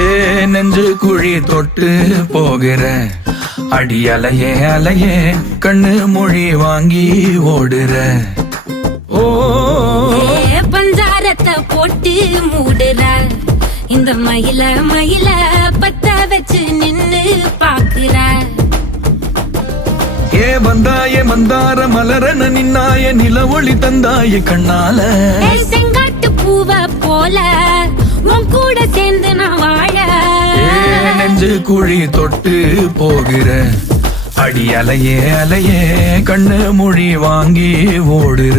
ஏ நெஞ்சு குழி தொட்டு போகிற அடி அலையே அலையே கண்ணு மொழி வாங்கி ஓடுற. ஓ பஞ்சாரத்தை போட்டு மூடுற இந்த மயில மயில பத்த வச்சு நின்னு பாக்குற. ஏ வந்தாய மந்தார மலரன நின்னாய நில ஒளி தந்தாய கண்ணால. செங்காட்டு பூவ போல உன் கூட சேர்ந்து நான் வாழ. நெஞ்சு குழி தொட்டு போகிற அடி அலையே அலையே கண்ணு மொழி வாங்கி ஓடுற.